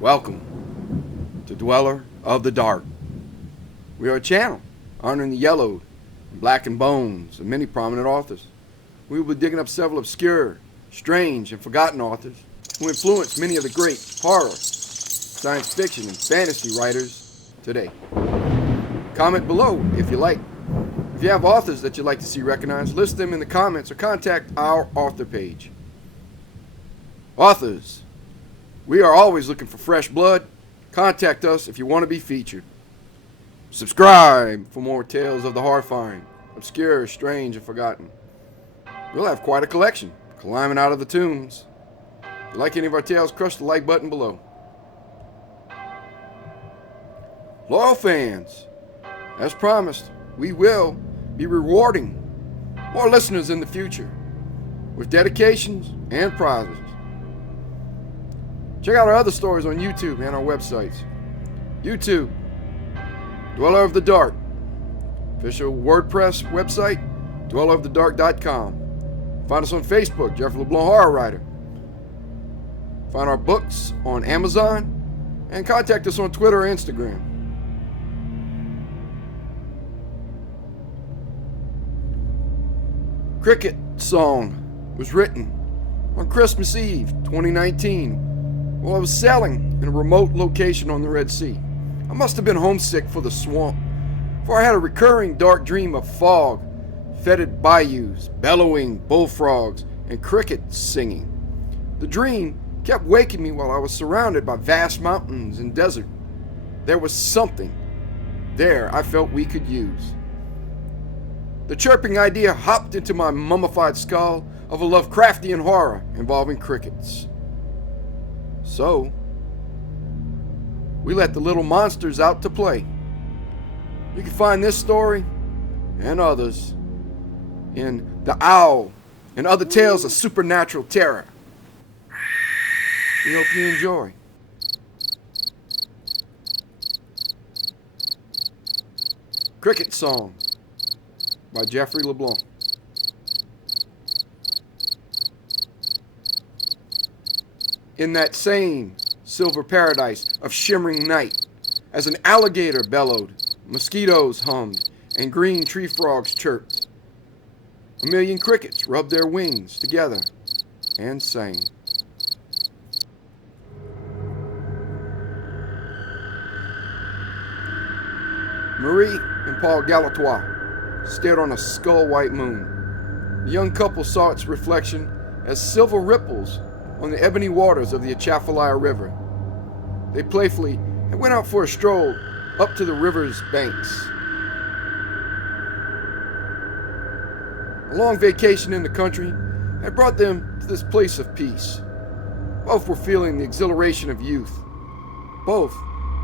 Welcome to Dweller of the Dark. We are a channel honoring the yellowed and blackened bones of many prominent authors. We will be digging up several obscure, strange, and forgotten authors who influenced many of the great horror, science fiction, and fantasy writers today. Comment below if you like. If you have authors that you'd like to see recognized, list them in the comments or contact our author page. Authors, we are always looking for fresh blood. Contact us if you want to be featured. Subscribe for more tales of the horrifying, obscure, strange, and forgotten. We'll have quite a collection climbing out of the tombs. If you like any of our tales, crush the like button below. Loyal fans, as promised, we will be rewarding more listeners in the future with dedications and prizes. Check out our other stories on YouTube and our websites. YouTube, Dweller of the Dark. Official WordPress website, dwellerofthedark.com. Find us on Facebook, Jeffrey LeBlanc Horror Writer. Find our books on Amazon and contact us on Twitter or Instagram. Cricket Song was written on Christmas Eve 2019 while I was sailing in a remote location on the Red Sea. I must have been homesick for the swamp, for I had a recurring dark dream of fog, fetid bayous, bellowing bullfrogs, and crickets singing. The dream kept waking me while I was surrounded by vast mountains and desert. There was something there I felt we could use. The chirping idea hopped into my mummified skull of a Lovecraftian horror involving crickets. So, we let the little monsters out to play. You can find this story and others in The Owl and Other Tales of Supernatural Terror. We hope you enjoy. Cricket Song by Jeffrey LeBlanc. In that same silver paradise of shimmering night, as an alligator bellowed, mosquitoes hummed, and green tree frogs chirped, a million crickets rubbed their wings together and sang. Marie and Paul Galatois stared on a skull-white moon. The young couple saw its reflection as silver ripples on the ebony waters of the Atchafalaya River. They playfully went out for a stroll up to the river's banks. A long vacation in the country had brought them to this place of peace. Both were feeling the exhilaration of youth. Both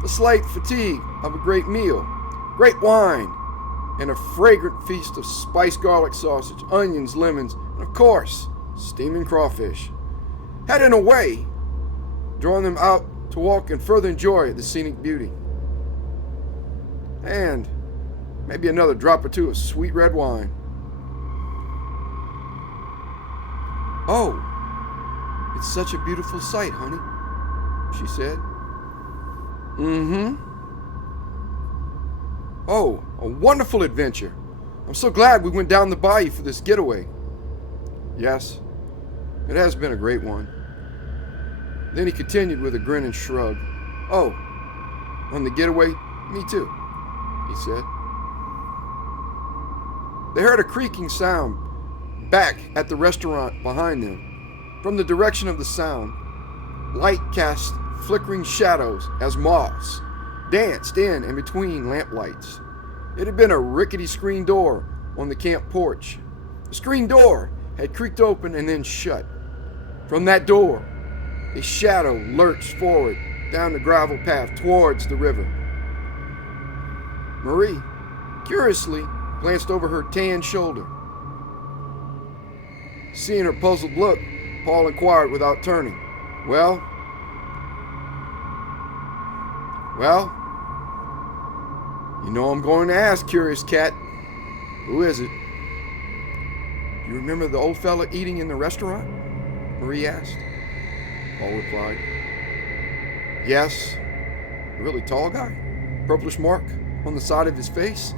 the slight fatigue of a great meal, great wine, and a fragrant feast of spiced garlic sausage, onions, lemons, and of course, steaming crawfish, had in a way drawn them out to walk and further enjoy the scenic beauty. And maybe another drop or two of sweet red wine. "Oh, it's such a beautiful sight, honey," she said. "Mm-hmm. Oh, a wonderful adventure. I'm so glad we went down the bayou for this getaway." "Yes, it has been a great one." Then he continued with a grin and shrug. "Oh, on the getaway? Me too," he said. They heard a creaking sound back at the restaurant behind them. From the direction of the sound, light cast flickering shadows as moths danced in and between lamplights. It had been a rickety screen door on the camp porch. The screen door had creaked open and then shut. From that door, a shadow lurched forward down the gravel path towards the river. Marie, curiously, glanced over her tan shoulder. Seeing her puzzled look, Paul inquired without turning, Well, you know I'm going to ask, curious cat. Who is it?" "You remember the old fella eating in the restaurant?" Marie asked. Paul replied. Yes, a really tall guy, purplish mark on the side of his face.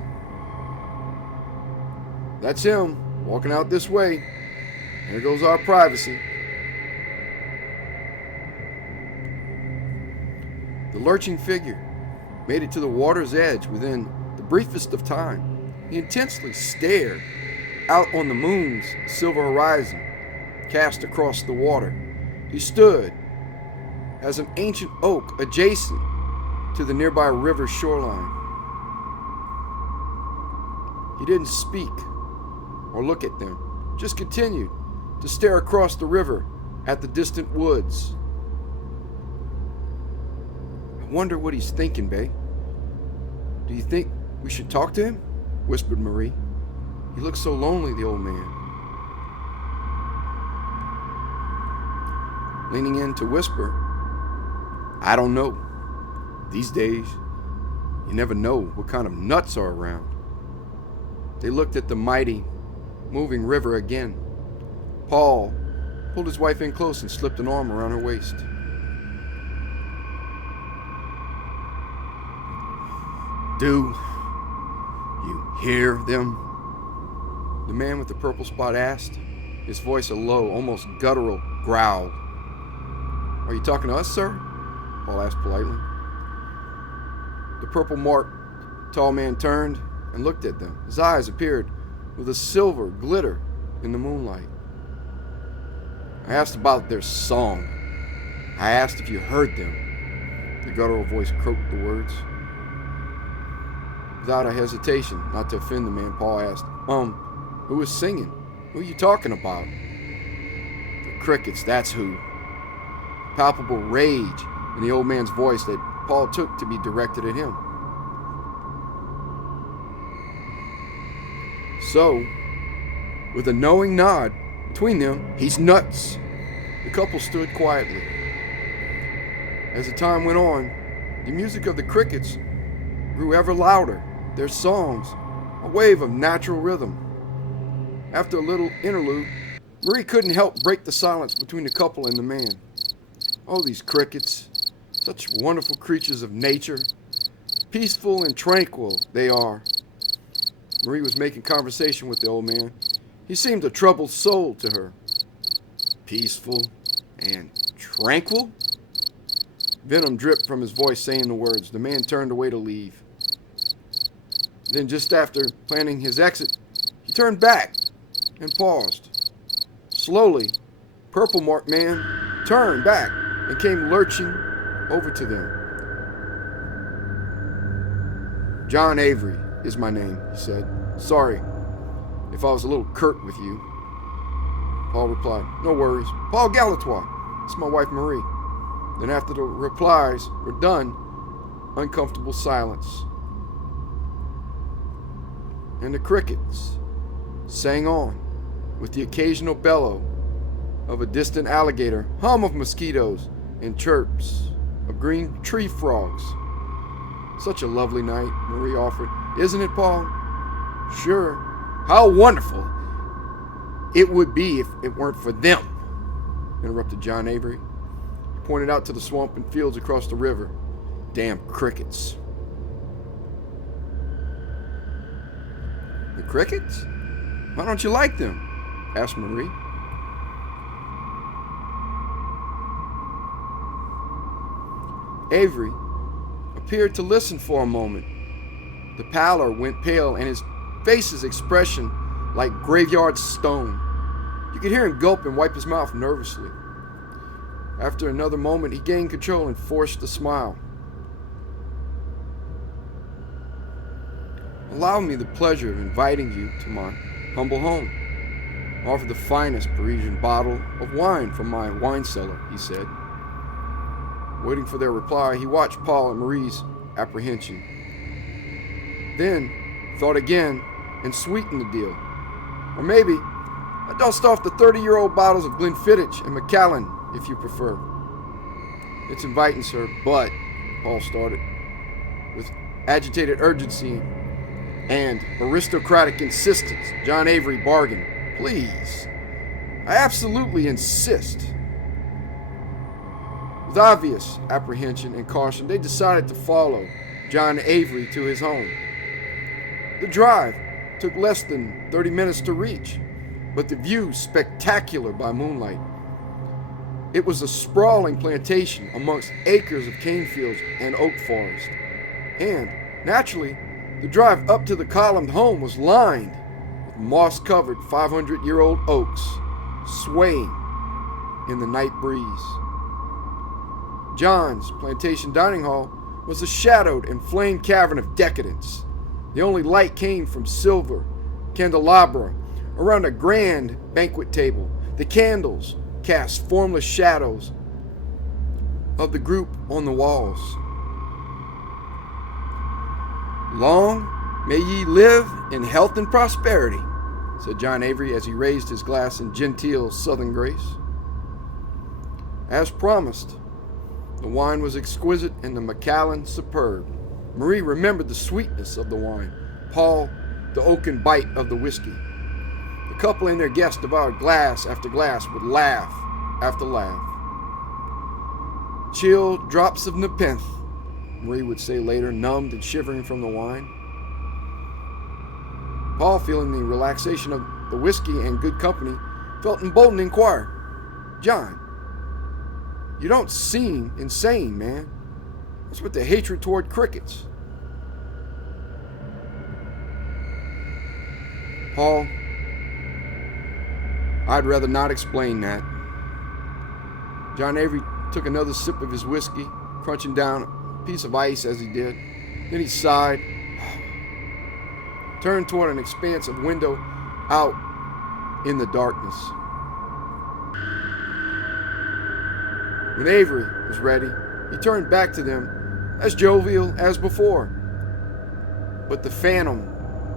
That's him, walking out this way. There goes our privacy. The lurching figure made it to the water's edge within the briefest of time. He intensely stared out on the moon's silver horizon cast across the water. He stood as an ancient oak adjacent to the nearby river's shoreline. He didn't speak or look at them, just continued to stare across the river at the distant woods. I wonder what he's thinking, bae. Do you think we should talk to him? Whispered Marie. He looks so lonely, the old man. Leaning in to whisper, I don't know. These days, you never know what kind of nuts are around. They looked at the mighty, moving river again. Paul pulled his wife in close and slipped an arm around her waist. Do you hear them? The man with the purple spot asked, his voice a low, almost guttural growl. Are you talking to us, sir? Paul asked politely. The purple-marked tall man turned and looked at them. His eyes appeared with a silver glitter in the moonlight. I asked about their song. I asked if you heard them. The guttural voice croaked the words. Without a hesitation, not to offend the man, Paul asked, who was singing? Who are you talking about? The crickets, that's who. Palpable rage in the old man's voice that Paul took to be directed at him. So, with a knowing nod between them, he's nuts. The couple stood quietly. As the time went on, the music of the crickets grew ever louder, their songs a wave of natural rhythm. After a little interlude, Marie couldn't help break the silence between the couple and the man. Oh, these crickets, such wonderful creatures of nature. Peaceful and tranquil they are. Marie was making conversation with the old man. He seemed a troubled soul to her. Peaceful and tranquil? Venom dripped from his voice saying the words. The man turned away to leave. Then just after planning his exit, he turned back and paused. Slowly, purple-marked man turned back and came lurching over to them. John Avery is my name, he said. Sorry if I was a little curt with you. Paul replied, no worries. Paul Galatois. It's my wife Marie. Then after the replies were done, uncomfortable silence. And the crickets sang on with the occasional bellow of a distant alligator, hum of mosquitoes, and chirps of green tree frogs. Such a lovely night, Marie offered. Isn't it, Paul? Sure. How wonderful it would be if it weren't for them, interrupted John Avery. He pointed out to the swamp and fields across the river. Damn crickets. The crickets? Why don't you like them? Asked Marie. Avery appeared to listen for a moment. The pallor went pale and his face's expression like graveyard stone. You could hear him gulp and wipe his mouth nervously. After another moment, he gained control and forced a smile. Allow me the pleasure of inviting you to my humble home. I offer the finest Parisian bottle of wine from my wine cellar, he said. Waiting for their reply, he watched Paul and Marie's apprehension. Then thought again and sweetened the deal. Or maybe I dust off the 30-year-old bottles of Glenfiddich and Macallan, if you prefer. It's inviting, sir, but, Paul started, with agitated urgency and aristocratic insistence, John Avery bargained. Please, I absolutely insist. With obvious apprehension and caution, they decided to follow John Avery to his home. The drive took less than 30 minutes to reach, but the view spectacular by moonlight. It was a sprawling plantation amongst acres of cane fields and oak forest. And, naturally, the drive up to the columned home was lined with moss-covered 500-year-old oaks swaying in the night breeze. John's plantation dining hall was a shadowed and flamed cavern of decadence. The only light came from silver candelabra around a grand banquet table. The candles cast formless shadows of the group on the walls. "Long may ye live in health and prosperity," said John Avery as he raised his glass in genteel southern grace. As promised, the wine was exquisite and the Macallan superb. Marie remembered the sweetness of the wine, Paul the oaken bite of the whiskey. The couple and their guest devoured glass after glass with laugh after laugh. "Chill drops of nepenthe," Marie would say later, numbed and shivering from the wine. Paul, feeling the relaxation of the whiskey and good company, felt emboldened to inquire, "John, you don't seem insane, man. What's with the hatred toward crickets?" "Paul, I'd rather not explain that." John Avery took another sip of his whiskey, crunching down a piece of ice as he did. Then he sighed, turned toward an expanse of window out in the darkness. When Avery was ready, he turned back to them as jovial as before. But the phantom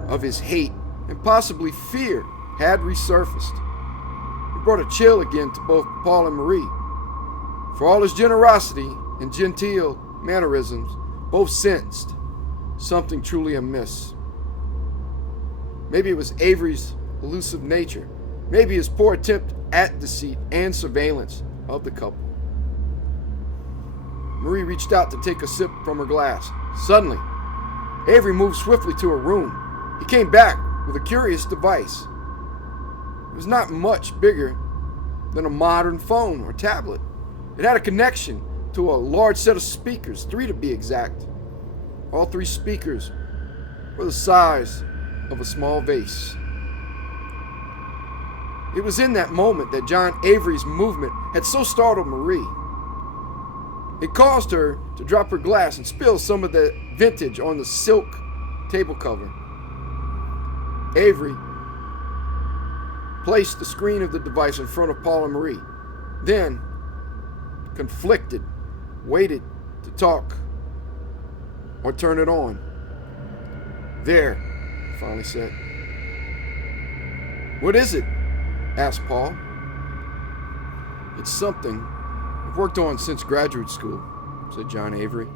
of his hate and possibly fear had resurfaced. It brought a chill again to both Paul and Marie. For all his generosity and genteel mannerisms, both sensed something truly amiss. Maybe it was Avery's elusive nature. Maybe his poor attempt at deceit and surveillance of the couple. Marie reached out to take a sip from her glass. Suddenly, Avery moved swiftly to her room. He came back with a curious device. It was not much bigger than a modern phone or tablet. It had a connection to a large set of speakers, 3 to be exact. All 3 speakers were the size of a small vase. It was in that moment that John Avery's movement had so startled Marie. It caused her to drop her glass and spill some of the vintage on the silk table cover. Avery placed the screen of the device in front of Paul and Marie. Then, conflicted, waited to talk or turn it on. "There," he finally said. "What is it?" asked Paul. "It's something I've worked on since graduate school," said John Avery.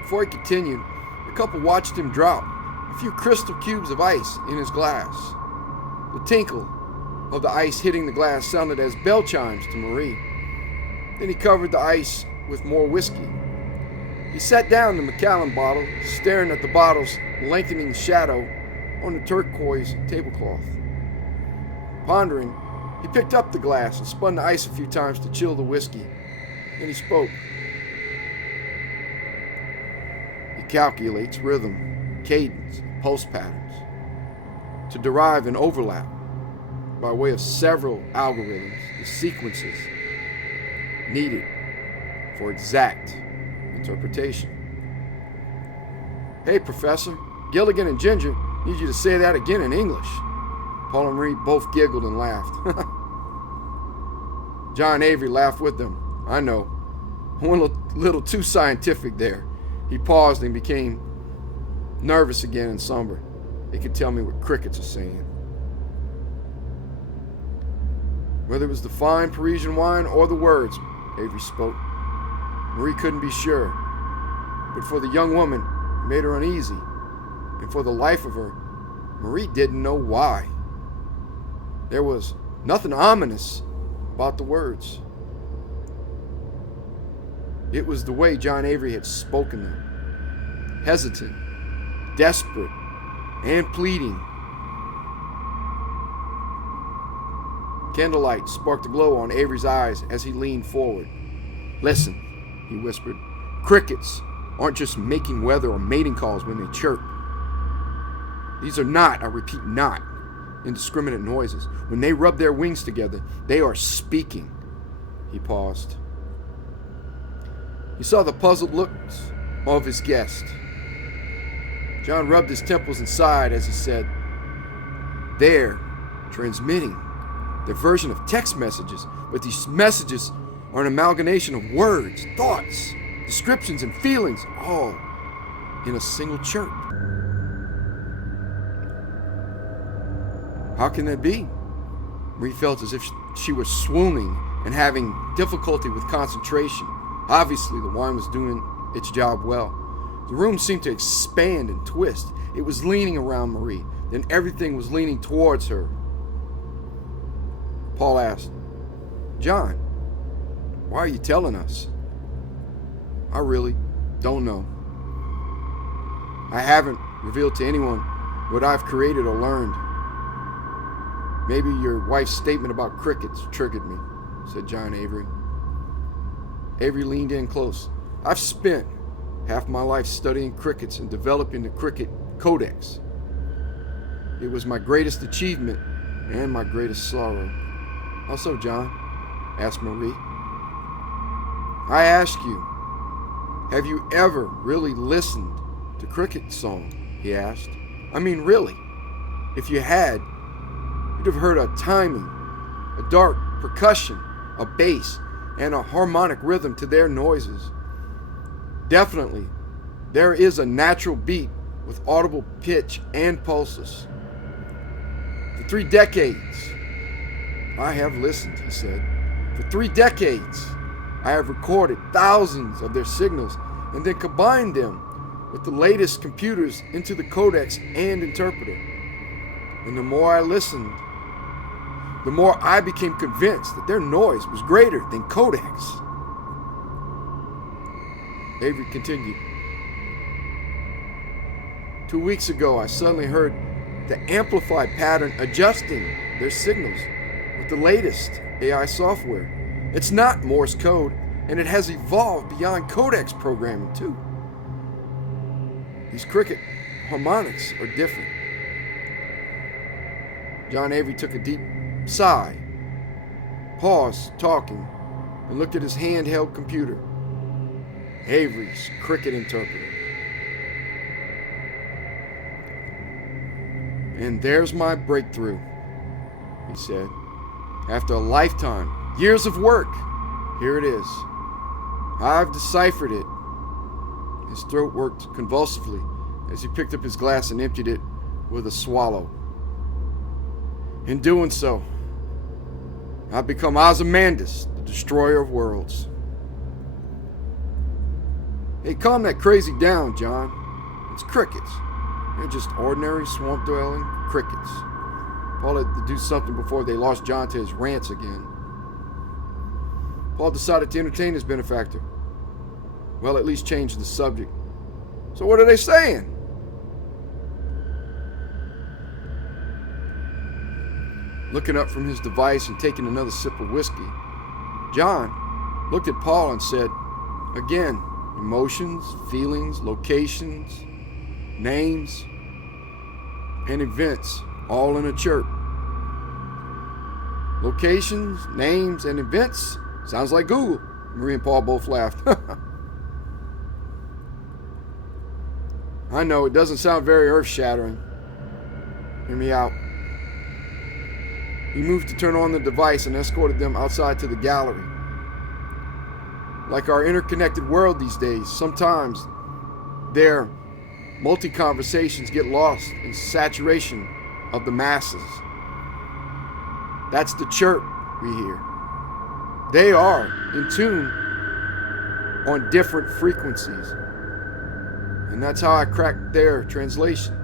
Before he continued, the couple watched him drop a few crystal cubes of ice in his glass. The tinkle of the ice hitting the glass sounded as bell chimes to Marie. Then he covered the ice with more whiskey. He set down the Macallan bottle, staring at the bottle's lengthening shadow on the turquoise tablecloth. Pondering, he picked up the glass and spun the ice a few times to chill the whiskey. Then he spoke. "He calculates rhythm, cadence, pulse patterns to derive an overlap by way of several algorithms, the sequences needed for exact interpretation." "Hey, Professor, Gilligan and Ginger need you to say that again in English." Paul and Marie both giggled and laughed. John Avery laughed with them. "I know. I went a little too scientific there." He paused and became nervous again and somber. "They could tell me what crickets are saying." Whether it was the fine Parisian wine or the words, Avery spoke. Marie couldn't be sure. But for the young woman, it made her uneasy. And for the life of her, Marie didn't know why. There was nothing ominous about the words. It was the way John Avery had spoken them. Hesitant, desperate, and pleading. Candlelight sparked a glow on Avery's eyes as he leaned forward. "Listen," he whispered. "Crickets aren't just making weather or mating calls when they chirp. These are not, I repeat, not indiscriminate noises. When they rub their wings together, they are speaking." He paused. He saw the puzzled looks of his guest. John rubbed his temples and sighed as he said, "They're transmitting their version of text messages, but these messages are an amalgamation of words, thoughts, descriptions, and feelings, all in a single chirp." How can that be? Marie felt as if she were swooning and having difficulty with concentration. Obviously, the wine was doing its job well. The room seemed to expand and twist. It was leaning around Marie, then everything was leaning towards her. Paul asked, "John, why are you telling us?" "I really don't know. I haven't revealed to anyone what I've created or learned. Maybe your wife's statement about crickets triggered me," said John Avery. Avery leaned in close. "I've spent half my life studying crickets and developing the cricket codex. It was my greatest achievement and my greatest sorrow." "How so, John?" asked Marie. "I ask you, have you ever really listened to cricket song?" he asked. "I mean, really. If you had, you'd have heard a timing, a dark percussion, a bass, and a harmonic rhythm to their noises. Definitely, there is a natural beat with audible pitch and pulses. For 3 decades, I have listened," he said. "For 3 decades, I have recorded thousands of their signals and then combined them with the latest computers into the codex and interpreter. And the more I listened, the more I became convinced that their noise was greater than codex." Avery continued. 2 weeks ago, I suddenly heard the amplified pattern adjusting their signals with the latest AI software. It's not Morse code, and it has evolved beyond codex programming, too. These cricket harmonics are different. John Avery took a deep sigh, paused talking, and looked at his handheld computer. Avery's cricket interpreter. "And there's my breakthrough," he said. "After a lifetime, years of work, here it is. I've deciphered it." His throat worked convulsively as he picked up his glass and emptied it with a swallow. "In doing so, I've become Ozymandias, the destroyer of worlds." "Hey, calm that crazy down, John. It's crickets. They're just ordinary swamp-dwelling crickets." Paul had to do something before they lost John to his rants again. Paul decided to entertain his benefactor. Well, at least change the subject. "So what are they saying?" Looking up from his device and taking another sip of whiskey, John looked at Paul and said, "Again, emotions, feelings, locations, names, and events, all in a chirp." "Locations, names, and events? Sounds like Google." Marie and Paul both laughed. "I know, it doesn't sound very earth-shattering. Hear me out." He moved to turn on the device and escorted them outside to the gallery. Like our interconnected world these days, sometimes their multi-conversations get lost in saturation of the masses. That's the chirp we hear. They are in tune on different frequencies. And that's how I cracked their translation.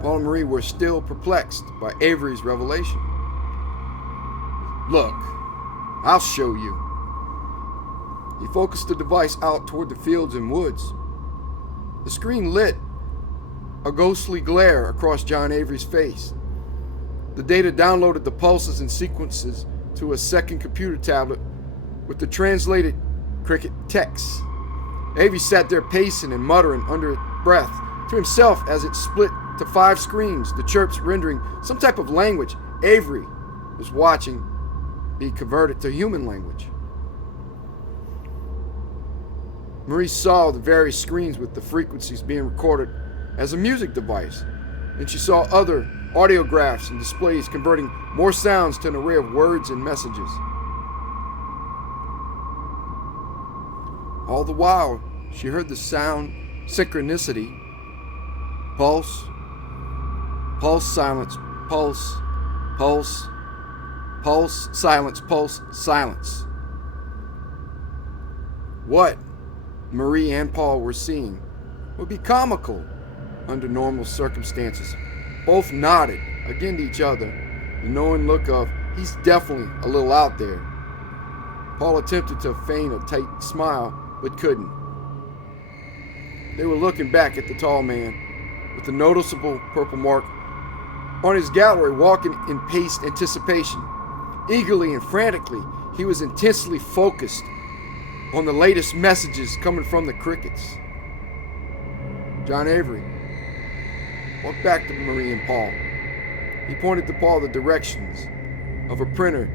Paul and Marie were still perplexed by Avery's revelation. Look, I'll show you. He focused the device out toward the fields and woods. The screen lit a ghostly glare across John Avery's face. The data downloaded the pulses and sequences to a second computer tablet with the translated cricket text. Avery sat there pacing and muttering under breath to himself as it split to 5 screens, the chirps rendering some type of language Avery was watching be converted to human language. Marie saw the various screens with the frequencies being recorded as a music device, and she saw other audiographs and displays converting more sounds to an array of words and messages. All the while, she heard the sound synchronicity, pulse, pulse, silence, pulse, pulse, pulse, silence, pulse, silence. What Marie and Paul were seeing would be comical under normal circumstances. Both nodded again to each other, the knowing look of, he's definitely a little out there. Paul attempted to feign a tight smile, but couldn't. They were looking back at the tall man, with the noticeable purple mark on his gallery, walking in paced anticipation. Eagerly and frantically, he was intensely focused on the latest messages coming from the crickets. John Avery walked back to Marie and Paul. He pointed to Paul the directions of a printer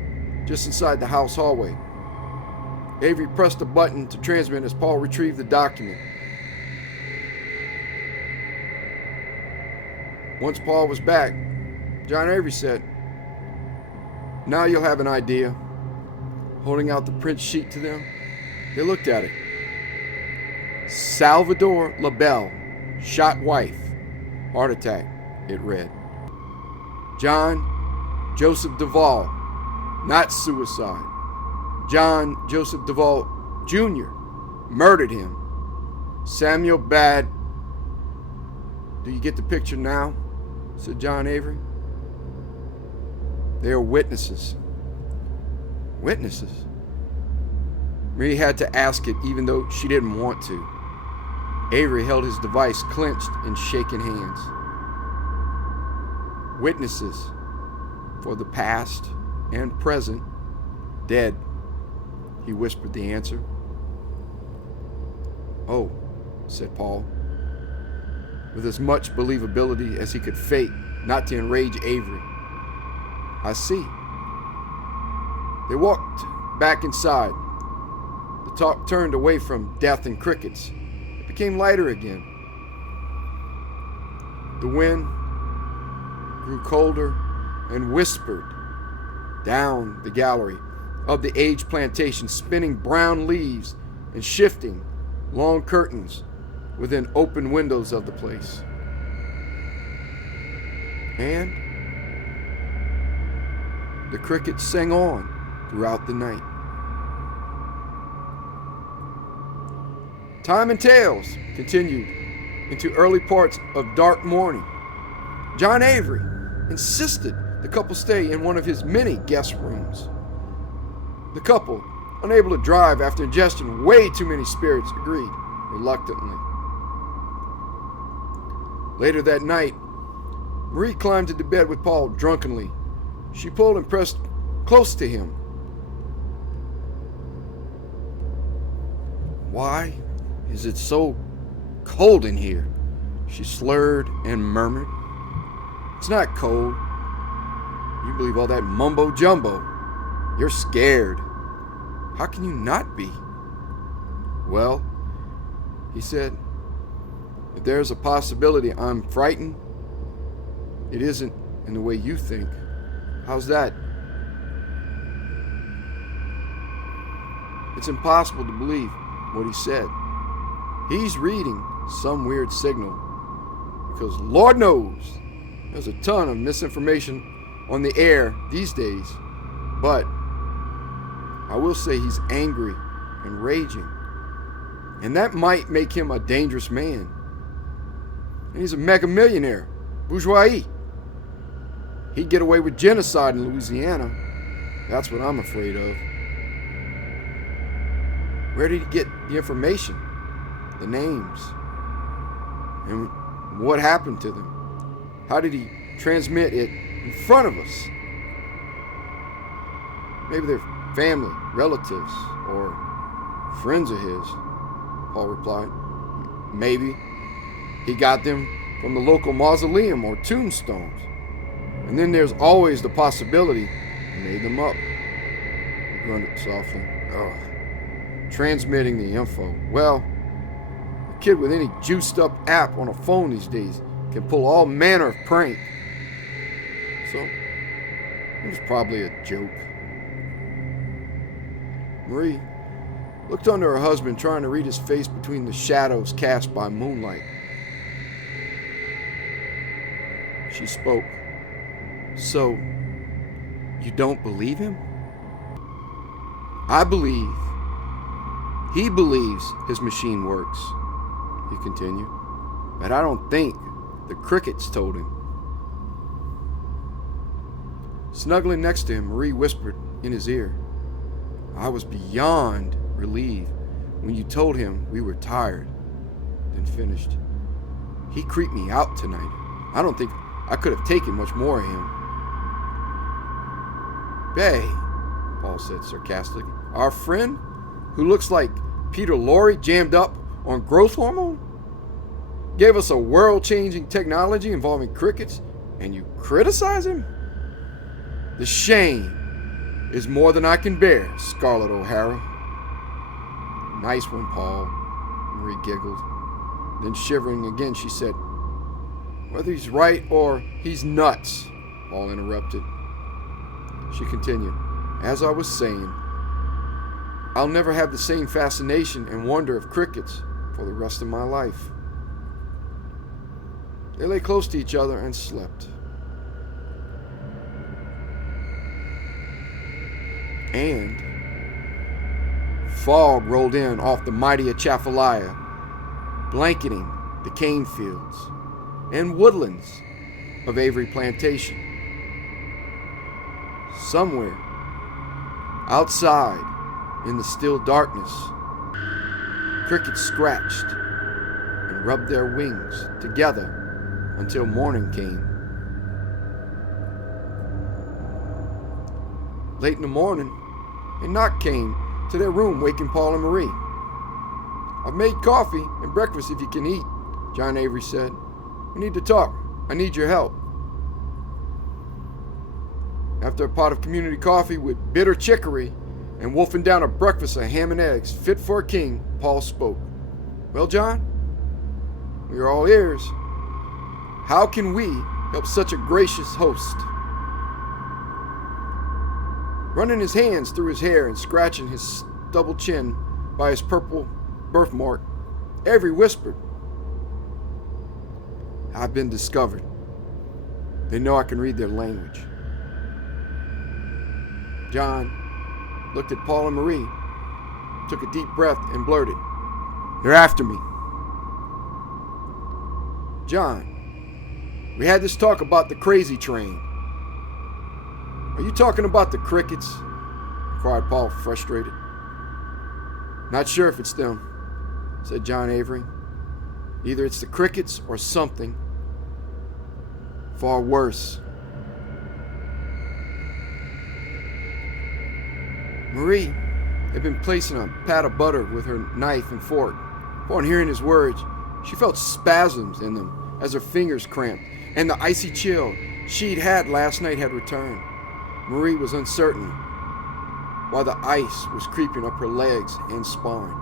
just inside the house hallway. Avery pressed a button to transmit as Paul retrieved the document. Once Paul was back, John Avery said, "Now you'll have an idea." Holding out the print sheet to them, they looked at it. Salvador LaBelle, shot wife, heart attack, it read. John Joseph Duvall, not suicide. John Joseph Duvall Jr. murdered him. Samuel Bad. Do you get the picture now? Said John Avery. They are witnesses. Witnesses? Marie had to ask it even though she didn't want to. Avery held his device clenched in shaking hands. Witnesses for the past and present, dead, he whispered the answer. Oh, said Paul, with as much believability as he could fake, not to enrage Avery. I see. They walked back inside. The talk turned away from death and crickets. It became lighter again. The wind grew colder and whispered down the gallery of the aged plantation, spinning brown leaves and shifting long curtains within open windows of the place. And the crickets sang on throughout the night. Time and Tales continued into early parts of dark morning. John Avery insisted the couple stay in one of his many guest rooms. The couple, unable to drive after ingesting way too many spirits, agreed reluctantly. Later that night, Marie climbed into bed with Paul drunkenly. She pulled and pressed close to him. Why is it so cold in here? She slurred and murmured. It's not cold. You believe all that mumbo jumbo. You're scared. How can you not be? Well, he said, if there's a possibility I'm frightened, it isn't in the way you think. How's that? It's impossible to believe what he said. He's reading some weird signal. Because Lord knows there's a ton of misinformation on the air these days. But I will say he's angry and raging. And that might make him a dangerous man. And he's a mega millionaire, bourgeois. He'd get away with genocide in Louisiana. That's what I'm afraid of. Where did he get the information? The names? And what happened to them? How did he transmit it in front of us? Maybe they're family, relatives, or friends of his, Paul replied. Maybe he got them from the local mausoleum or tombstones. And then there's always the possibility he made them up. He grunted softly. Transmitting the info. Well, a kid with any juiced up app on a phone these days can pull all manner of prank. So, it was probably a joke. Marie looked under her husband, trying to read his face between the shadows cast by moonlight. She spoke. So, you don't believe him? I believe. He believes his machine works, he continued. But I don't think the crickets told him. Snuggling next to him, Marie whispered in his ear, I was beyond relieved when you told him we were tired, then finished. He creeped me out tonight. I don't think I could have taken much more of him. Bae, Paul said sarcastically, our friend who looks like Peter Lorre jammed up on growth hormone? Gave us a world-changing technology involving crickets, and you criticize him? The shame is more than I can bear, Scarlett O'Hara. Nice one, Paul, Marie giggled. Then shivering again, she said, whether he's right or he's nuts, Paul interrupted. She continued, as I was saying, I'll never have the same fascination and wonder of crickets for the rest of my life. They lay close to each other and slept. And fog rolled in off the mighty Atchafalaya, blanketing the cane fields and woodlands of Avery Plantation. Somewhere outside in the still darkness, crickets scratched and rubbed their wings together until morning came. Late in the morning, a knock came to their room, waking Paul and Marie. I've made coffee and breakfast if you can eat, John Avery said. We need to talk. I need your help. After a pot of community coffee with bitter chicory and wolfing down a breakfast of ham and eggs fit for a king, Paul spoke. Well, John, we are all ears. How can we help such a gracious host? Running his hands through his hair and scratching his double chin by his purple birthmark, Avery whispered, I've been discovered. They know I can read their language. John looked at Paul and Marie, took a deep breath, and blurted, They're after me. John, we had this talk about the crazy train. Are you talking about the crickets? Inquired Paul, frustrated. Not sure if it's them, said John Avery. Either it's the crickets or something far worse. Marie had been placing a pat of butter with her knife and fork. Upon hearing his words, she felt spasms in them as her fingers cramped, and the icy chill she'd had last night had returned. Marie was uncertain, while the ice was creeping up her legs and spine.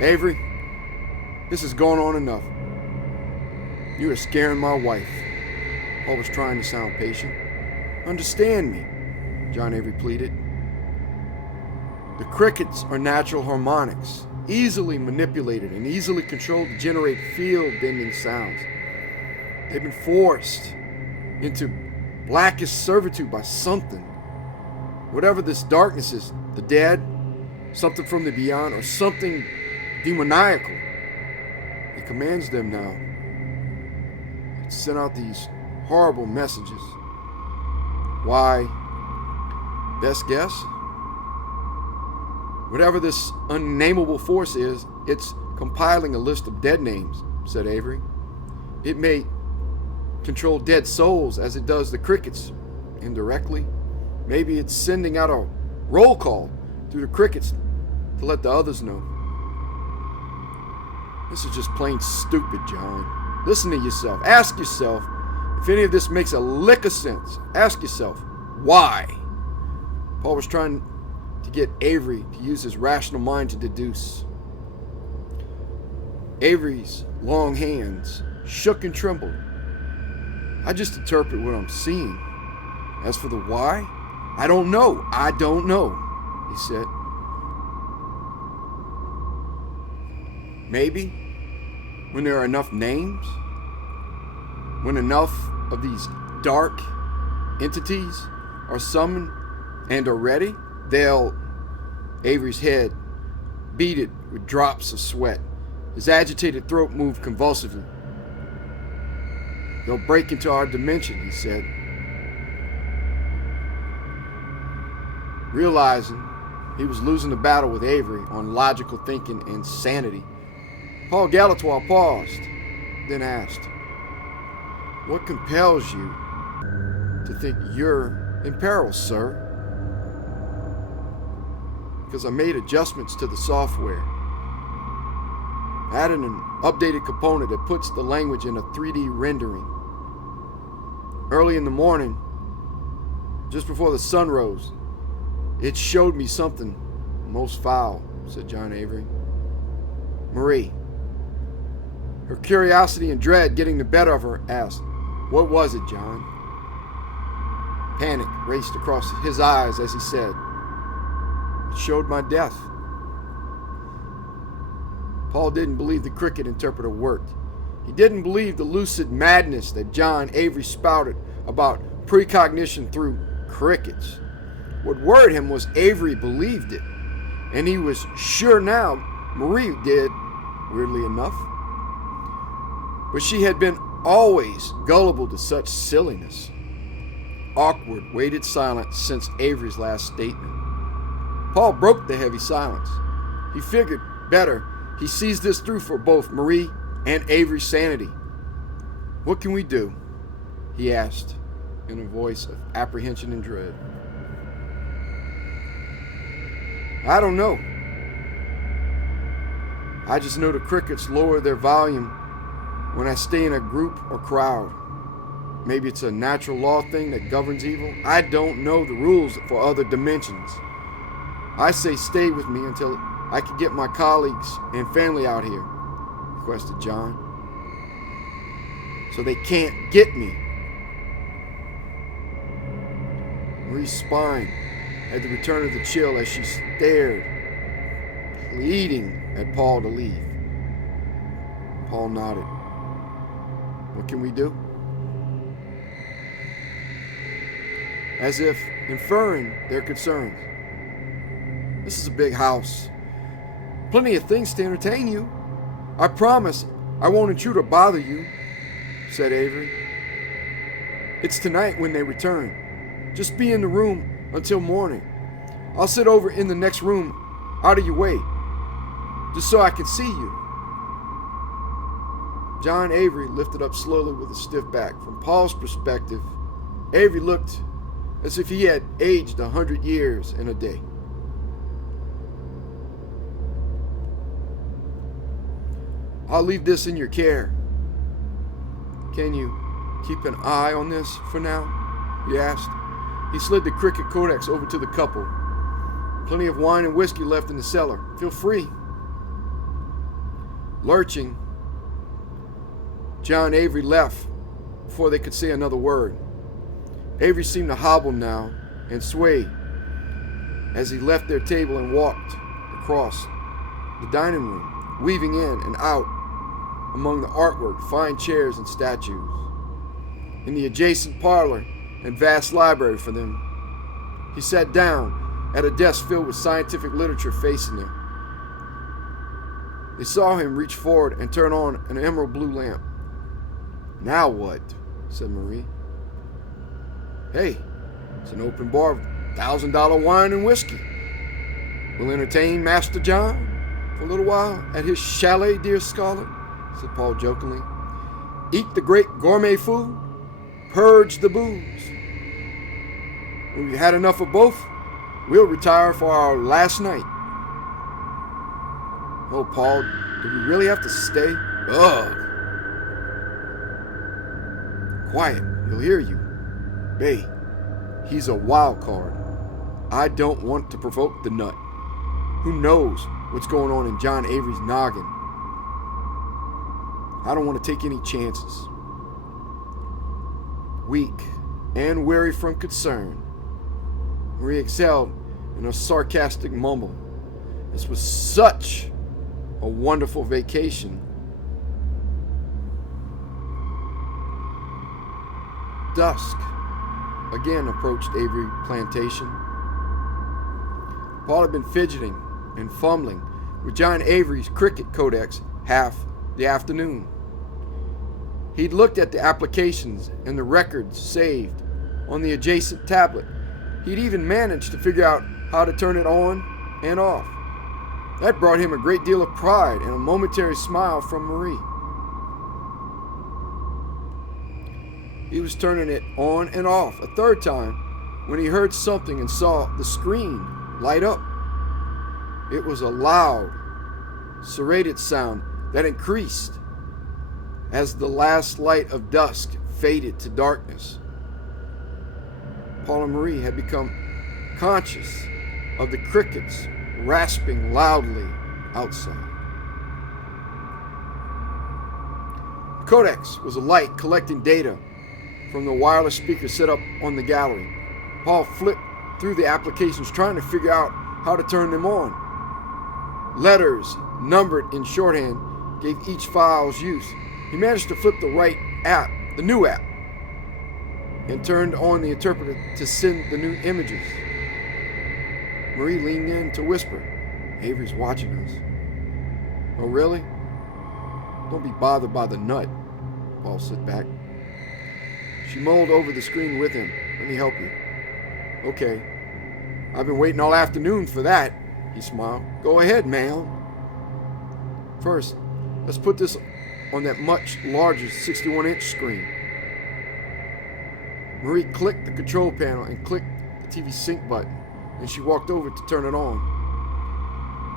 Avery, this is going on enough. You are scaring my wife. Paul was trying to sound patient. Understand me, John Avery pleaded. The crickets are natural harmonics, easily manipulated and easily controlled to generate field-bending sounds. They've been forced into blackest servitude by something. Whatever this darkness is, the dead, something from the beyond, or something demoniacal. It commands them now. It sent out these horrible messages. Why? Best guess? Whatever this unnameable force is, it's compiling a list of dead names, said Avery. It may control dead souls as it does the crickets, indirectly. Maybe it's sending out a roll call through the crickets to let the others know. This is just plain stupid, John. Listen to yourself. Ask yourself if any of this makes a lick of sense. Ask yourself, why? Paul was trying to get Avery to use his rational mind to deduce. Avery's long hands shook and trembled. I just interpret what I'm seeing. As for the why, I don't know. I don't know, he said. Maybe when there are enough names, when enough of these dark entities are summoned and are ready, Avery's head beaded with drops of sweat. His agitated throat moved convulsively. They'll break into our dimension, he said. Realizing he was losing the battle with Avery on logical thinking and sanity, Paul Galatoir paused, then asked, "What compels you to think you're in peril, sir?" "Because I made adjustments to the software. Added an updated component that puts the language in a 3D rendering. Early in the morning, just before the sun rose, it showed me something most foul," said John Avery. Marie, her curiosity and dread getting the better of her, asked, "What was it, John?" Panic raced across his eyes as he said, "It showed my death." Paul didn't believe the cricket interpreter worked. He didn't believe the lucid madness that John Avery spouted about precognition through crickets. What worried him was Avery believed it, and he was sure now Marie did, weirdly enough. But she had been always gullible to such silliness. Awkward, waited silence since Avery's last statement. Paul broke the heavy silence. He figured better he sees this through for both Marie and Avery's sanity. "What can we do?" he asked in a voice of apprehension and dread. "I don't know. I just know the crickets lower their volume when I stay in a group or crowd. Maybe it's a natural law thing that governs evil. I don't know the rules for other dimensions. I say stay with me until I can get my colleagues and family out here," requested John. "So they can't get me." Marie's spine had the return of the chill as she stared, pleading at Paul to leave. Paul nodded. "What can we do?" As if inferring their concerns. "This is a big house. Plenty of things to entertain you. I promise I won't intrude or bother you," said Avery. "It's tonight when they return. Just be in the room until morning. I'll sit over in the next room out of your way, just so I can see you." John Avery lifted up slowly with a stiff back. From Paul's perspective, Avery looked as if he had aged 100 years in a day. "I'll leave this in your care. Can you keep an eye on this for now?" he asked. He slid the cricket codex over to the couple. "Plenty of wine and whiskey left in the cellar. Feel free." Lurching, John Avery left before they could say another word. Avery seemed to hobble now and sway as he left their table and walked across the dining room, weaving in and out among the artwork, fine chairs and statues. In the adjacent parlor and vast library for them, he sat down at a desk filled with scientific literature facing them. They saw him reach forward and turn on an emerald blue lamp. "Now what?" said Marie. Hey, it's an open bar of $1,000 wine and whiskey. We'll entertain Master John for a little while at his chalet, dear Scarlet, said Paul jokingly. Eat the great gourmet food, purge the booze. When we've had enough of both, we'll retire for our last night. Oh, Paul, do we really have to stay? Ugh. Quiet, he'll hear you. Bae, he's a wild card. I don't want to provoke the nut. Who knows what's going on in John Avery's noggin? I don't want to take any chances. Weak and weary from concern, Marie exhaled in a sarcastic mumble. This was such a wonderful vacation. Dusk again approached Avery Plantation. Paul had been fidgeting and fumbling with John Avery's cricket codex half the afternoon. He'd looked at the applications and the records saved on the adjacent tablet. He'd even managed to figure out how to turn it on and off. That brought him a great deal of pride and a momentary smile from Marie. He was turning it on and off a third time when he heard something and saw the screen light up. It was a loud, serrated sound that increased as the last light of dusk faded to darkness. Paul and Marie had become conscious of the crickets rasping loudly outside. The codex was a light collecting data from the wireless speaker set up on the gallery. Paul flipped through the applications trying to figure out how to turn them on. Letters numbered in shorthand gave each file's use. He managed to flip the right app, the new app, and turned on the interpreter to send the new images. Marie leaned in to whisper, Avery's watching us. Oh, really? Don't be bothered by the nut. Paul sat back. She mulled over the screen with him. Let me help you. Okay. I've been waiting all afternoon for that, he smiled. Go ahead, ma'am. First, let's put this on that much larger 61-inch screen. Marie clicked the control panel and clicked the TV sync button, and she walked over to turn it on.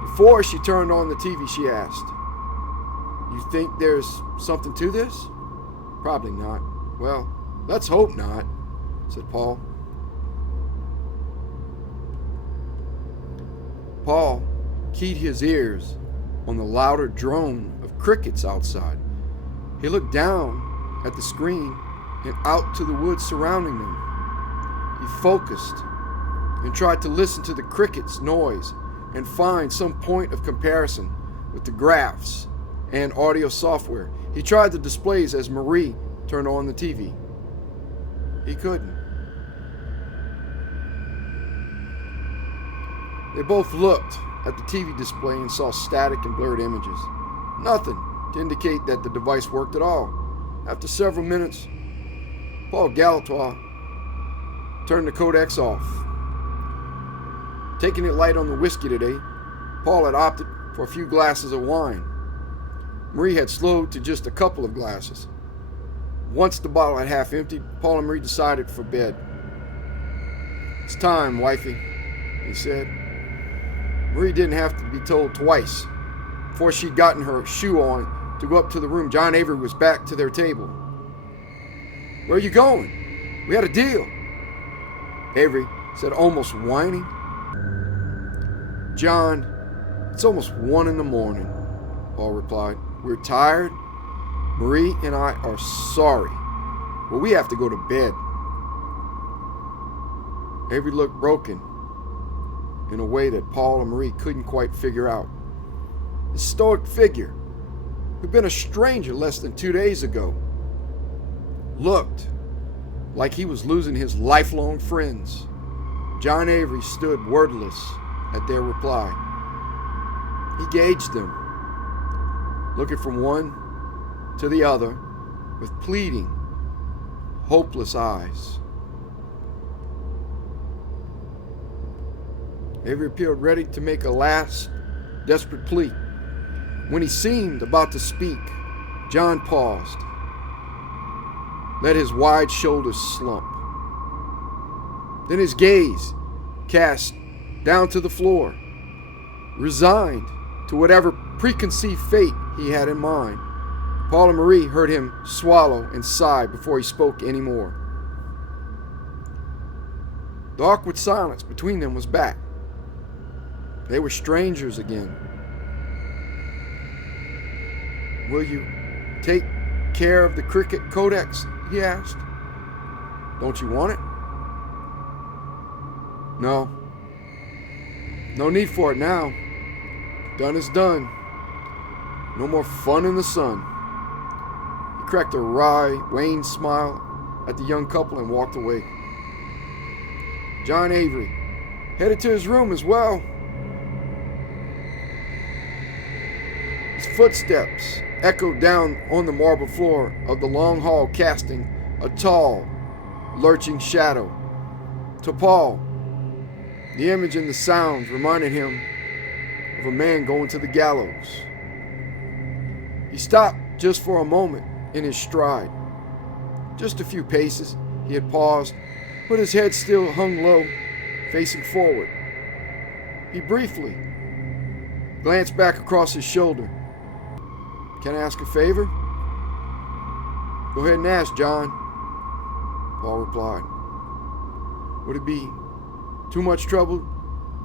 Before she turned on the TV, she asked, You think there's something to this? Probably not. Well, let's hope not, said Paul. Paul keyed his ears on the louder drone of crickets outside. He looked down at the screen and out to the woods surrounding them. He focused and tried to listen to the crickets' noise and find some point of comparison with the graphs and audio software. He tried the displays as Marie turned on the TV. He couldn't. They both looked at the TV display and saw static and blurred images. Nothing to indicate that the device worked at all. After several minutes, Paul Galatois turned the codex off. Taking it light on the whiskey today, Paul had opted for a few glasses of wine. Marie had slowed to just a couple of glasses. Once the bottle had half emptied, Paul and Marie decided for bed. It's time, wifey, he said. Marie didn't have to be told twice. Before she'd gotten her shoe on to go up to the room, John Avery was back to their table. Where are you going? We had a deal, Avery said, almost whining. John, it's almost 1 a.m, Paul replied. We're tired. Marie and I are sorry. Well, we have to go to bed. Avery looked broken in a way that Paul and Marie couldn't quite figure out. The stoic figure, who'd been a stranger less than 2 days ago, looked like he was losing his lifelong friends. John Avery stood wordless at their reply. He gauged them, looking from one to the other with pleading, hopeless eyes. Avery appeared ready to make a last, desperate plea. When he seemed about to speak, John paused, let his wide shoulders slump. Then his gaze cast down to the floor, resigned to whatever preconceived fate he had in mind. Paul and Marie heard him swallow and sigh before he spoke any more. The awkward silence between them was back. They were strangers again. Will you take care of the cricket codex? He asked. Don't you want it? No. No need for it now. Done is done. No more fun in the sun. He cracked a wry, wan smile at the young couple and walked away. John Avery headed to his room as well. His footsteps echoed down on the marble floor of the long hall, casting a tall, lurching shadow. To Paul, the image and the sounds reminded him of a man going to the gallows. He stopped just for a moment in his stride. Just a few paces, he had paused, but his head still hung low, facing forward. He briefly glanced back across his shoulder. Can I ask a favor? Go ahead and ask, John, Paul replied. Would it be too much trouble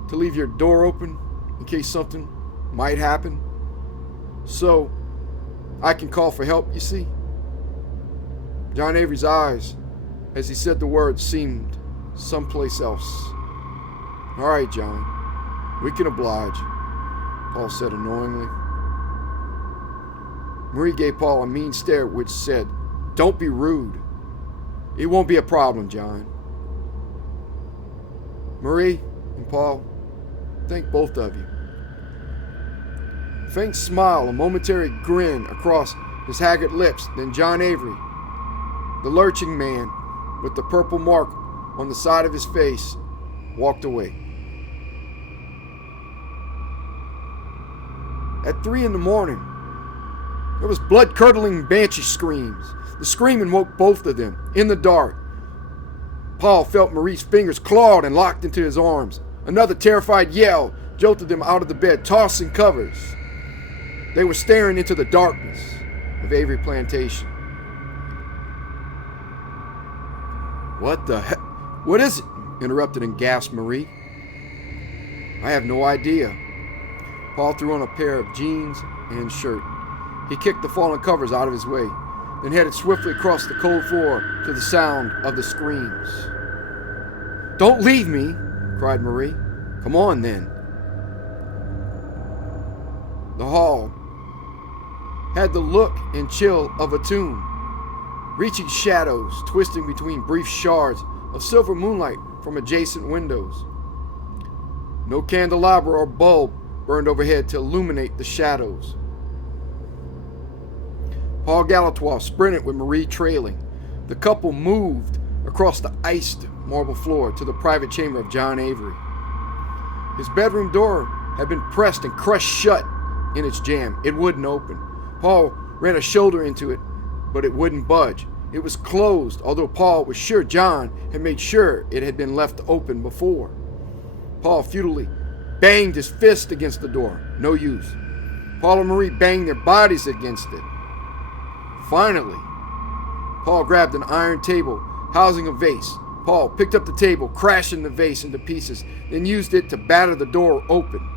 to leave your door open in case something might happen? So I can call for help, you see? John Avery's eyes, as he said the words, seemed someplace else. All right, John, we can oblige, Paul said annoyingly. Marie gave Paul a mean stare which said, Don't be rude. It won't be a problem, John. Marie and Paul, thank both of you. A faint smile, a momentary grin across his haggard lips, then John Avery, the lurching man with the purple mark on the side of his face, walked away. At 3 a.m, there was blood-curdling banshee screams. The screaming woke both of them in the dark. Paul felt Marie's fingers clawed and locked into his arms. Another terrified yell jolted them out of the bed, tossing covers. They were staring into the darkness of Avery Plantation. What the heck? What is it? Interrupted and gasped Marie. I have no idea. Paul threw on a pair of jeans and shirt. He kicked the fallen covers out of his way, then headed swiftly across the cold floor to the sound of the screams. Don't leave me, cried Marie. Come on, then. The hall had the look and chill of a tomb. Reaching shadows twisting between brief shards of silver moonlight from adjacent windows. No candelabra or bulb burned overhead to illuminate the shadows. Paul Galatois sprinted with Marie trailing. The couple moved across the iced marble floor to the private chamber of John Avery. His bedroom door had been pressed and crushed shut in its jamb. It wouldn't open. Paul ran a shoulder into it, but it wouldn't budge. It was closed, although Paul was sure John had made sure it had been left open before. Paul futilely banged his fist against the door. No use. Paul and Marie banged their bodies against it. Finally, Paul grabbed an iron table housing a vase. Paul picked up the table, crashing the vase into pieces, then used it to batter the door open.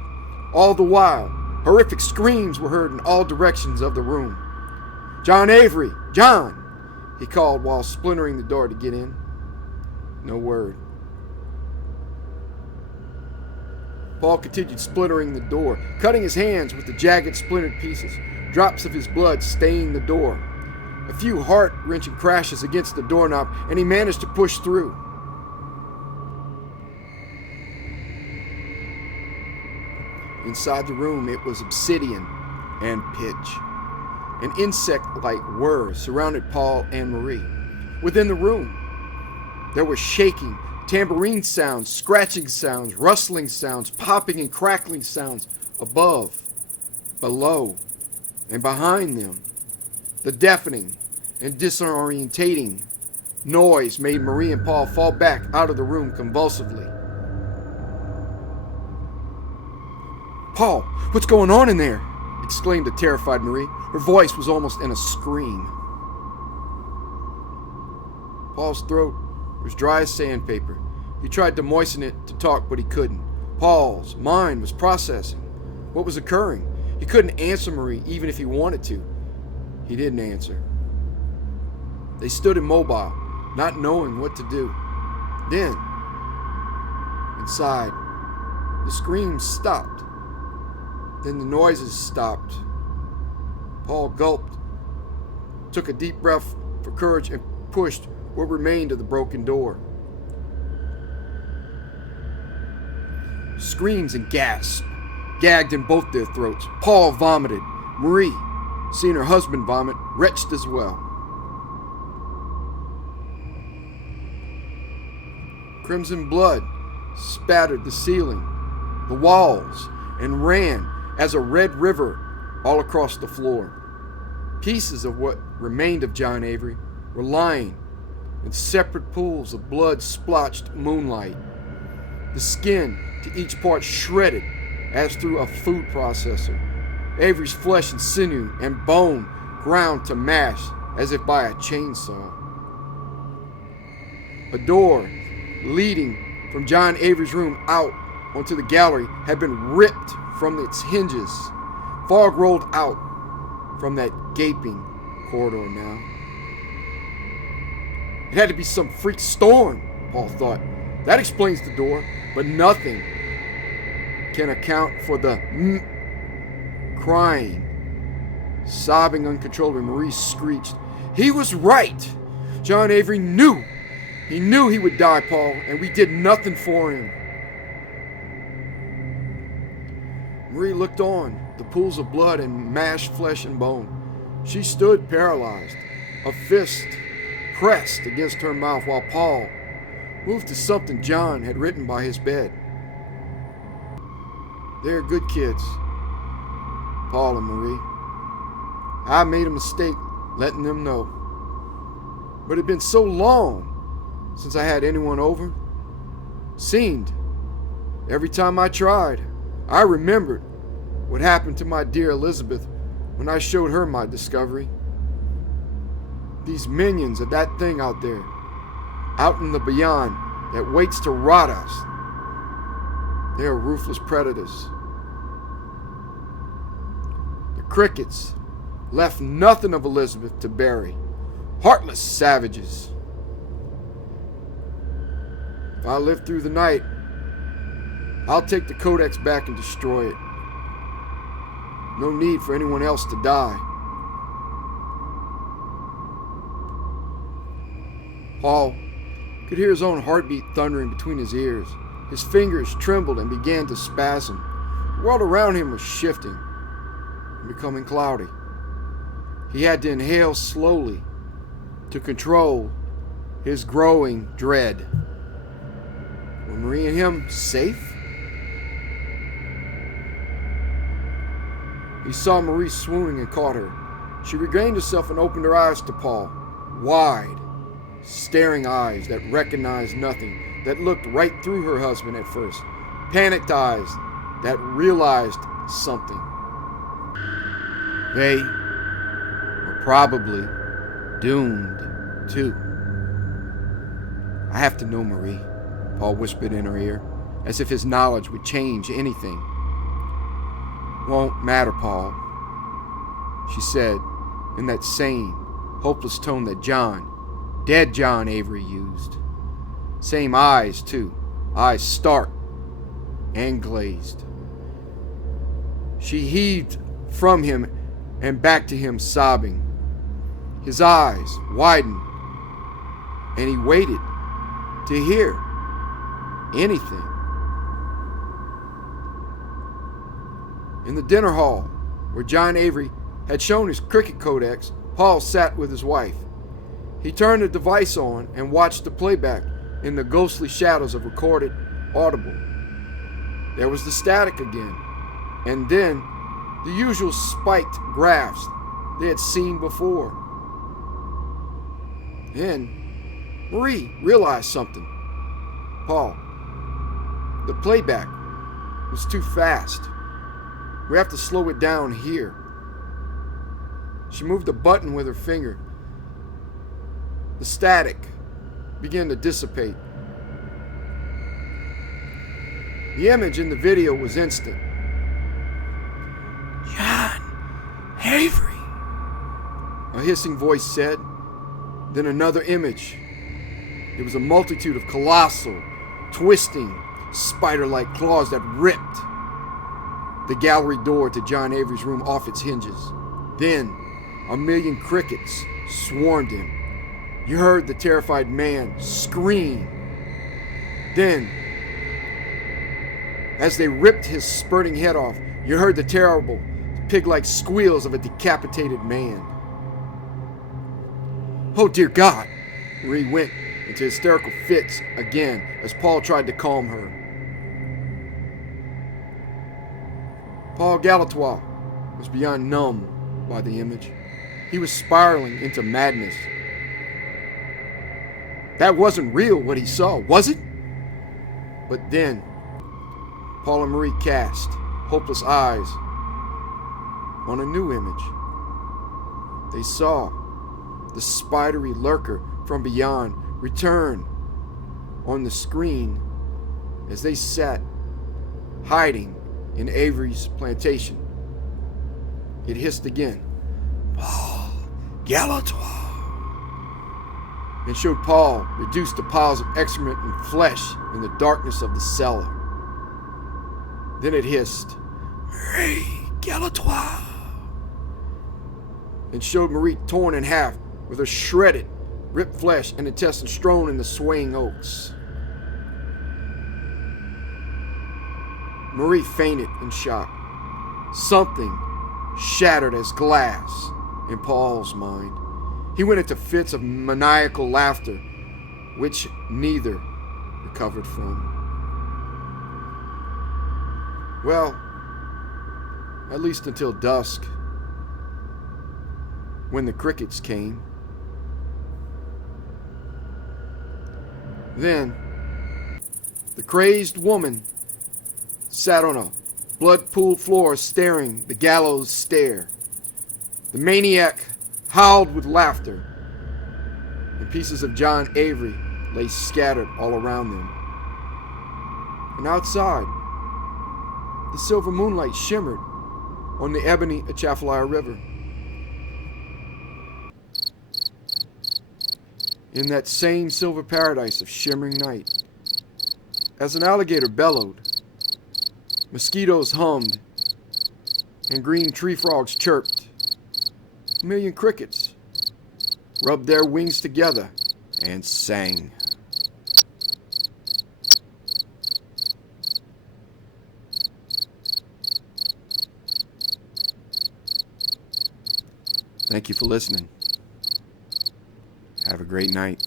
All the while, horrific screams were heard in all directions of the room. John Avery! John! He called while splintering the door to get in. No word. Paul continued splintering the door, cutting his hands with the jagged splintered pieces. Drops of his blood stained the door. A few heart-wrenching crashes against the doorknob, and he managed to push through. Inside the room, it was obsidian and pitch. An insect-like whir surrounded Paul and Marie. Within the room, there were shaking, tambourine sounds, scratching sounds, rustling sounds, popping and crackling sounds above, below, and behind them. The deafening and disorientating noise made Marie and Paul fall back out of the room convulsively. "Paul, what's going on in there?" exclaimed the terrified Marie. Her voice was almost in a scream. Paul's throat was dry as sandpaper. He tried to moisten it to talk, but he couldn't. Paul's mind was processing what was occurring. He couldn't answer Marie even if he wanted to. He didn't answer. They stood immobile, not knowing what to do. Then, inside, the screams stopped. Then the noises stopped. Paul gulped, took a deep breath for courage, and pushed what remained of the broken door. Screams and gasps gagged in both their throats. Paul vomited. Marie, seeing her husband vomit, retched as well. Crimson blood spattered the ceiling, the walls, and ran as a red river all across the floor. Pieces of what remained of John Avery were lying in separate pools of blood-splotched moonlight. The skin to each part shredded as through a food processor. Avery's flesh and sinew and bone ground to mash as if by a chainsaw. A door leading from John Avery's room out onto the gallery had been ripped from its hinges. Fog rolled out from that gaping corridor now. It had to be some freak storm, Paul thought. That explains the door, but nothing can account for the crying, sobbing uncontrollably. Marie screeched. He was right. John Avery knew. He knew he would die, Paul, and we did nothing for him. Marie looked on, the pools of blood and mashed flesh and bone. She stood paralyzed, a fist pressed against her mouth while Paul moved to something John had written by his bed. They're good kids, Paul and Marie. I made a mistake letting them know. But it had been so long since I had anyone over. Seemed every time I tried, I remembered what happened to my dear Elizabeth when I showed her my discovery. These minions of that thing out there, out in the beyond, that waits to rot us. They are ruthless predators. The crickets left nothing of Elizabeth to bury. Heartless savages. If I live through the night, I'll take the codex back and destroy it. No need for anyone else to die. Paul could hear his own heartbeat thundering between his ears. His fingers trembled and began to spasm. The world around him was shifting and becoming cloudy. He had to inhale slowly to control his growing dread. Were Marie and him safe? He saw Marie swooning and caught her. She regained herself and opened her eyes to Paul. Wide, staring eyes that recognized nothing, that looked right through her husband at first. Panicked eyes that realized something. They were probably doomed too. I have to know, Marie, Paul whispered in her ear, as if his knowledge would change anything. Won't matter, Paul, she said in that same, hopeless tone that dead John Avery used. Same eyes, too. Eyes stark and glazed. She heaved from him and back to him, sobbing. His eyes widened, and he waited to hear anything. In the dinner hall, where John Avery had shown his cricket codex, Paul sat with his wife. He turned the device on and watched the playback in the ghostly shadows of recorded audible. There was the static again, and then the usual spiked graphs they had seen before. Then Marie realized something. Paul, the playback was too fast. We have to slow it down here. She moved a button with her finger. The static began to dissipate. The image in the video was instant. John Avery, a hissing voice said. Then another image. It was a multitude of colossal, twisting, spider-like claws that ripped the gallery door to John Avery's room off its hinges. Then, a million crickets swarmed him. You heard the terrified man scream. Then, as they ripped his spurting head off, you heard the terrible, pig-like squeals of a decapitated man. Oh, dear God! Marie went into hysterical fits again as Paul tried to calm her. Paul Galatois was beyond numb by the image. He was spiraling into madness. That wasn't real, what he saw, was it? But then, Paul and Marie cast hopeless eyes on a new image. They saw the spidery lurker from beyond return on the screen as they sat hiding in Avery's plantation. It hissed again. Paul Galatois, and showed Paul reduced to piles of excrement and flesh in the darkness of the cellar. Then it hissed, Marie Galatois, and showed Marie torn in half with her shredded, ripped flesh and intestines strewn in the swaying oats. Marie fainted in shock. Something shattered as glass in Paul's mind. He went into fits of maniacal laughter, which neither recovered from. Well, at least until dusk, when the crickets came. Then, the crazed woman sat on a blood-pooled floor staring the gallows stare. The maniac howled with laughter, and pieces of John Avery lay scattered all around them. And outside, the silver moonlight shimmered on the ebony Atchafalaya River. In that same silver paradise of shimmering night, as an alligator bellowed, mosquitoes hummed, and green tree frogs chirped, a million crickets rubbed their wings together and sang. Thank you for listening. Have a great night.